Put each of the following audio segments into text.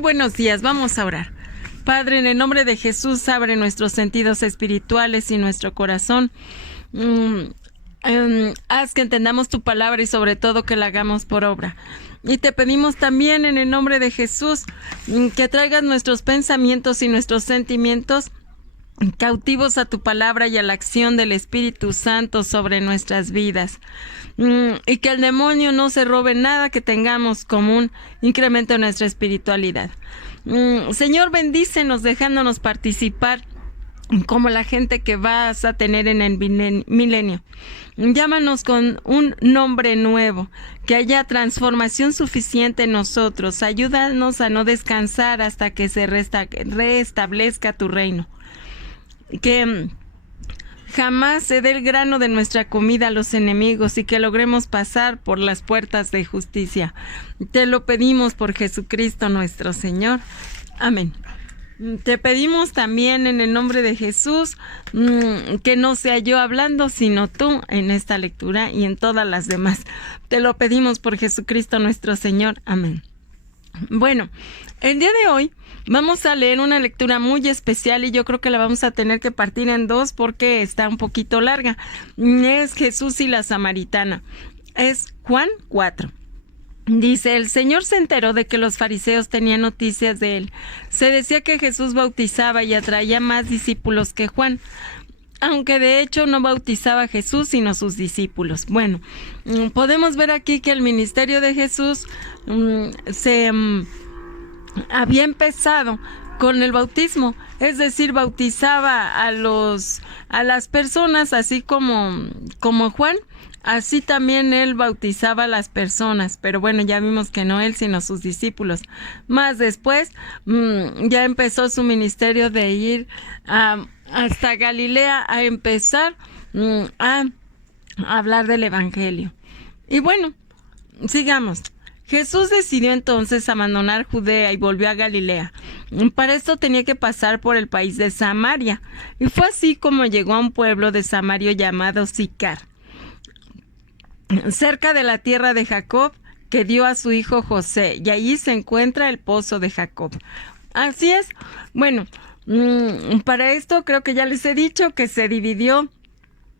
Buenos días, vamos a orar. Padre, en el nombre de Jesús, abre nuestros sentidos espirituales y nuestro corazón. Haz que entendamos tu palabra y sobre todo que la hagamos por obra. Y te pedimos también en el nombre de Jesús que traigas nuestros pensamientos y nuestros sentimientos cautivos a tu palabra y a la acción del Espíritu Santo sobre nuestras vidas. Y que el demonio no se robe nada que tengamos como un incremento en nuestra espiritualidad. Señor, bendícenos dejándonos participar como la gente que vas a tener en el milenio. Llámanos con un nombre nuevo, que haya transformación suficiente en nosotros. Ayúdanos a no descansar hasta que se restablezca tu reino. Que jamás se dé el grano de nuestra comida a los enemigos y que logremos pasar por las puertas de justicia. Te lo pedimos por Jesucristo nuestro Señor. Amén. Te pedimos también en el nombre de Jesús que no sea yo hablando, sino tú en esta lectura y en todas las demás. Te lo pedimos por Jesucristo nuestro Señor. Amén. Bueno, el día de hoy vamos a leer una lectura muy especial y yo creo que la vamos a tener que partir en dos porque está un poquito larga. Es Jesús y la Samaritana. Es Juan 4. Dice, el Señor se enteró de que los fariseos tenían noticias de él. Se decía que Jesús bautizaba y atraía más discípulos que Juan, aunque de hecho no bautizaba a Jesús sino sus discípulos. Bueno, podemos ver aquí que el ministerio de Jesús había empezado con el bautismo, es decir, bautizaba a las personas así como Juan. Así también él bautizaba a las personas, pero bueno, ya vimos que no él, sino sus discípulos. Más después, ya empezó su ministerio de ir hasta Galilea a empezar a hablar del Evangelio. Y bueno, sigamos. Jesús decidió entonces abandonar Judea y volvió a Galilea. Para esto tenía que pasar por el país de Samaria. Y fue así como llegó a un pueblo de Samaria llamado Sicar, cerca de la tierra de Jacob, que dio a su hijo José, y allí se encuentra el pozo de Jacob. Así es. Bueno, para esto creo que ya les he dicho que se dividió.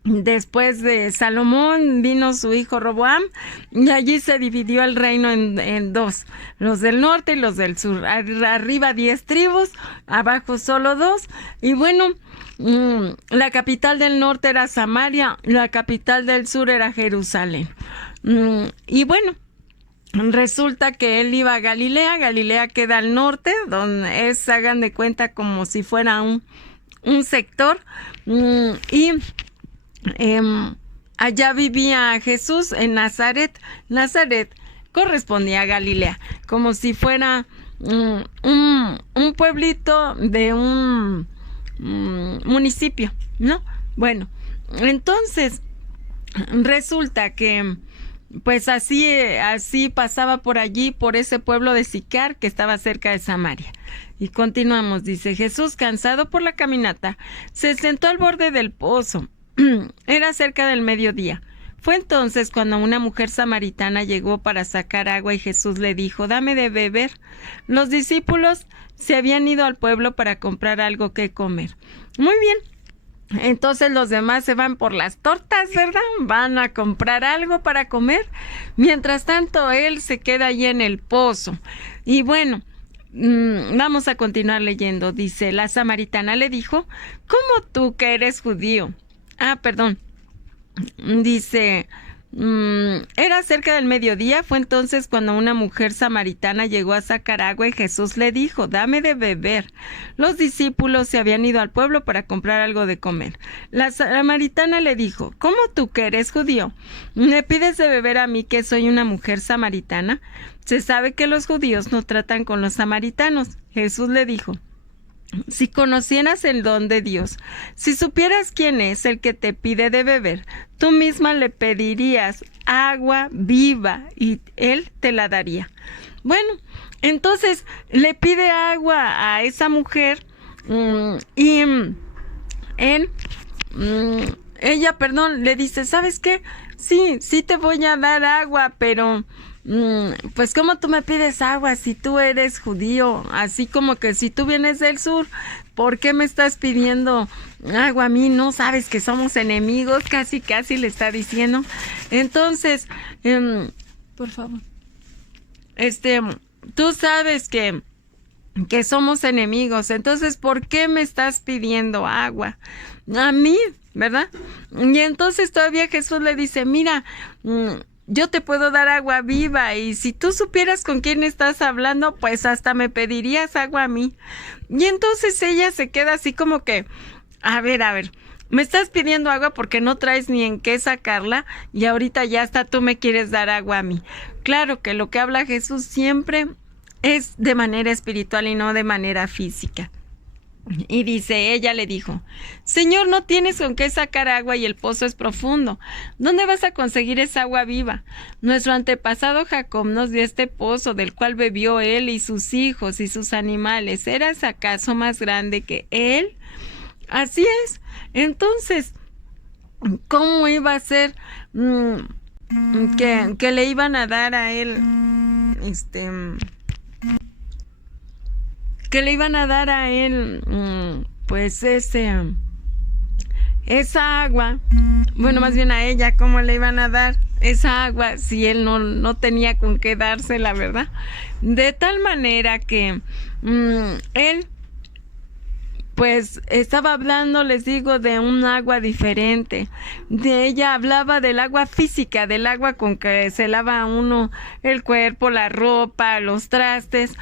Después de Salomón vino su hijo Roboam y allí se dividió el reino en dos, los del norte y los del sur. Arriba 10 tribus, abajo solo 2. Y bueno, la capital del norte era Samaria, la capital del sur era Jerusalén. Y bueno, resulta que él iba a Galilea. Galilea queda al norte, donde es, hagan de cuenta, como si fuera un sector. Allá vivía Jesús en Nazaret. Nazaret correspondía a Galilea, como si fuera un pueblito de un municipio, ¿no? Bueno, entonces resulta que pues así pasaba por allí, por ese pueblo de Sicar que estaba cerca de Samaria. Y continuamos, dice, Jesús, cansado por la caminata, se sentó al borde del pozo. Era cerca del mediodía. Fue entonces cuando una mujer samaritana llegó para sacar agua y Jesús le dijo, dame de beber. Los discípulos se habían ido al pueblo para comprar algo que comer. Muy bien. Entonces los demás se van por las tortas, ¿verdad? Van a comprar algo para comer. Mientras tanto, él se queda allí en el pozo. Y bueno, vamos a continuar leyendo. Dice, la samaritana le dijo, ¿cómo tú que eres judío? Dice, era cerca del mediodía, fue entonces cuando una mujer samaritana llegó a sacar agua y Jesús le dijo, dame de beber. Los discípulos se habían ido al pueblo para comprar algo de comer. La samaritana le dijo, ¿cómo tú que eres judío me pides de beber a mí que soy una mujer samaritana? Se sabe que los judíos no tratan con los samaritanos. Jesús le dijo, si conocieras el don de Dios, si supieras quién es el que te pide de beber, tú misma le pedirías agua viva y él te la daría. Bueno, entonces le pide agua a esa mujer y ella le dice, ¿sabes qué? Sí te voy a dar agua, pero pues ¿cómo tú me pides agua si tú eres judío? Así como que si tú vienes del sur, ¿por qué me estás pidiendo agua a mí? ¿No sabes que somos enemigos? Casi le está diciendo. Entonces, por favor, tú sabes que somos enemigos, entonces ¿por qué me estás pidiendo agua a mí, verdad? Y entonces todavía Jesús le dice, mira, yo te puedo dar agua viva, y si tú supieras con quién estás hablando, pues hasta me pedirías agua a mí. Y entonces ella se queda así como que, a ver, me estás pidiendo agua porque no traes ni en qué sacarla, y ahorita ya hasta tú me quieres dar agua a mí. Claro que lo que habla Jesús siempre es de manera espiritual y no de manera física. Y dice, ella le dijo, Señor, no tienes con qué sacar agua y el pozo es profundo. ¿Dónde vas a conseguir esa agua viva? Nuestro antepasado Jacob nos dio este pozo, del cual bebió él y sus hijos y sus animales. ¿Eras acaso más grande que él? Así es. Entonces, ¿cómo iba a ser que le iban a dar a él que le iban a dar a él pues esa agua? Bueno, más bien a ella, ¿cómo le iban a dar esa agua si él no tenía con qué dársela, verdad? De tal manera que él pues estaba hablando, les digo, de un agua diferente. De ella hablaba del agua física, del agua con que se lava uno el cuerpo, la ropa, los trastes.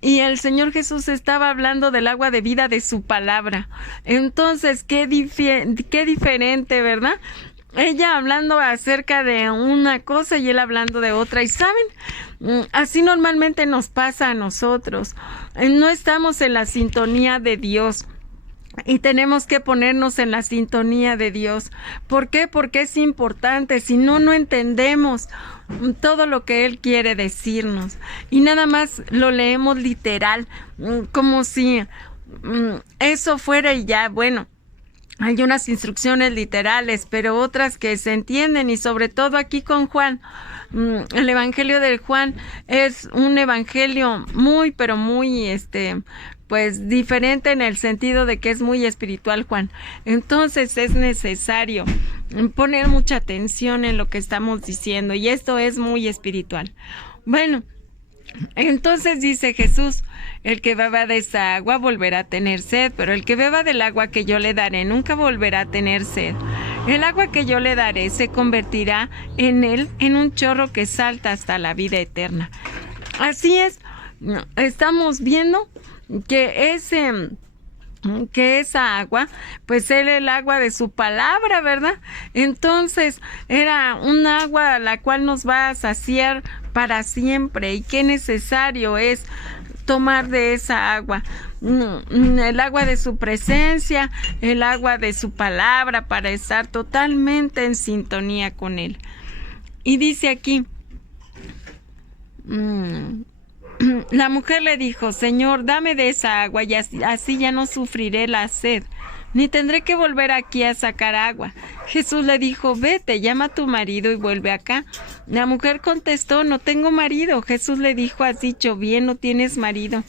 Y el Señor Jesús estaba hablando del agua de vida de su palabra. Entonces, qué diferente, ¿verdad? Ella hablando acerca de una cosa y él hablando de otra. Y ¿saben? Así normalmente nos pasa a nosotros. No estamos en la sintonía de Dios. Y tenemos que ponernos en la sintonía de Dios. ¿Por qué? Porque es importante. Si no entendemos todo lo que Él quiere decirnos. Y nada más lo leemos literal, como si eso fuera y ya, bueno. Hay unas instrucciones literales, pero otras que se entienden, y sobre todo aquí con Juan. El evangelio de Juan es un evangelio muy, pero muy, pues diferente en el sentido de que es muy espiritual, Juan. Entonces es necesario poner mucha atención en lo que estamos diciendo, y esto es muy espiritual. Bueno, entonces dice Jesús, el que beba de esa agua volverá a tener sed, pero el que beba del agua que yo le daré nunca volverá a tener sed. El agua que yo le daré se convertirá en él en un chorro que salta hasta la vida eterna. Así es, estamos viendo que esa agua, pues era el agua de su palabra, ¿verdad? Entonces era un agua a la cual nos va a saciar para siempre, y qué necesario es tomar de esa agua, el agua de su presencia, el agua de su palabra, para estar totalmente en sintonía con él. Y dice aquí, la mujer le dijo, Señor, dame de esa agua, y así ya no sufriré la sed, ni tendré que volver aquí a sacar agua. Jesús le dijo, vete, llama a tu marido y vuelve acá. La mujer contestó, no tengo marido. Jesús le dijo, has dicho bien, no tienes marido,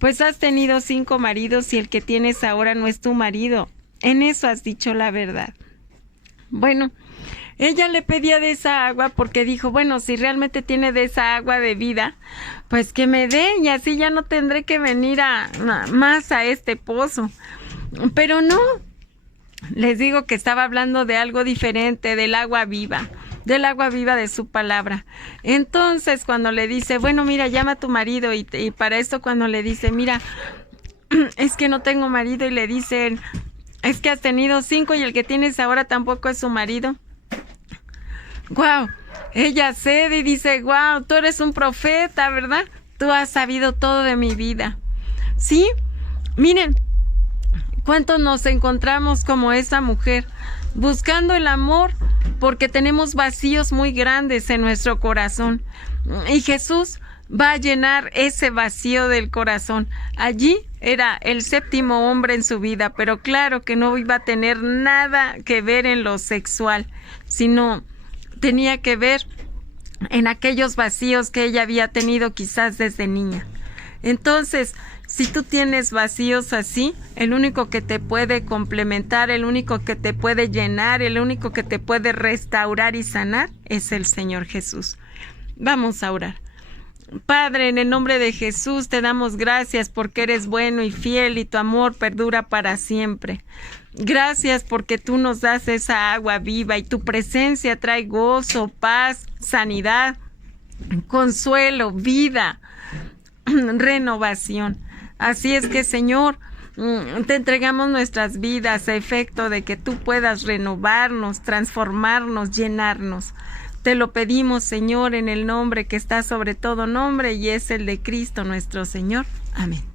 pues has tenido 5 maridos y el que tienes ahora no es tu marido. En eso has dicho la verdad. Bueno, ella le pedía de esa agua porque dijo, bueno, si realmente tiene de esa agua de vida, pues que me dé, y así ya no tendré que venir más a este pozo. Pero no, les digo que estaba hablando de algo diferente, del agua viva de su palabra. Entonces cuando le dice, bueno, mira, llama a tu marido, y para esto cuando le dice, mira, es que no tengo marido, y le dicen, es que has tenido 5 y el que tienes ahora tampoco es su marido. Wow, ella cede y dice, wow, tú eres un profeta, ¿verdad? Tú has sabido todo de mi vida. Sí, miren, ¿cuántos nos encontramos como esa mujer? Buscando el amor porque tenemos vacíos muy grandes en nuestro corazón. Y Jesús va a llenar ese vacío del corazón. Allí era el 7º hombre en su vida, pero claro que no iba a tener nada que ver en lo sexual, sino tenía que ver en aquellos vacíos que ella había tenido quizás desde niña. Entonces, si tú tienes vacíos así, el único que te puede complementar, el único que te puede llenar, el único que te puede restaurar y sanar es el Señor Jesús. Vamos a orar. Padre, en el nombre de Jesús te damos gracias porque eres bueno y fiel y tu amor perdura para siempre. Gracias porque tú nos das esa agua viva y tu presencia trae gozo, paz, sanidad, consuelo, vida, renovación. Así es que, Señor, te entregamos nuestras vidas a efecto de que tú puedas renovarnos, transformarnos, llenarnos. Te lo pedimos, Señor, en el nombre que está sobre todo nombre y es el de Cristo nuestro Señor. Amén.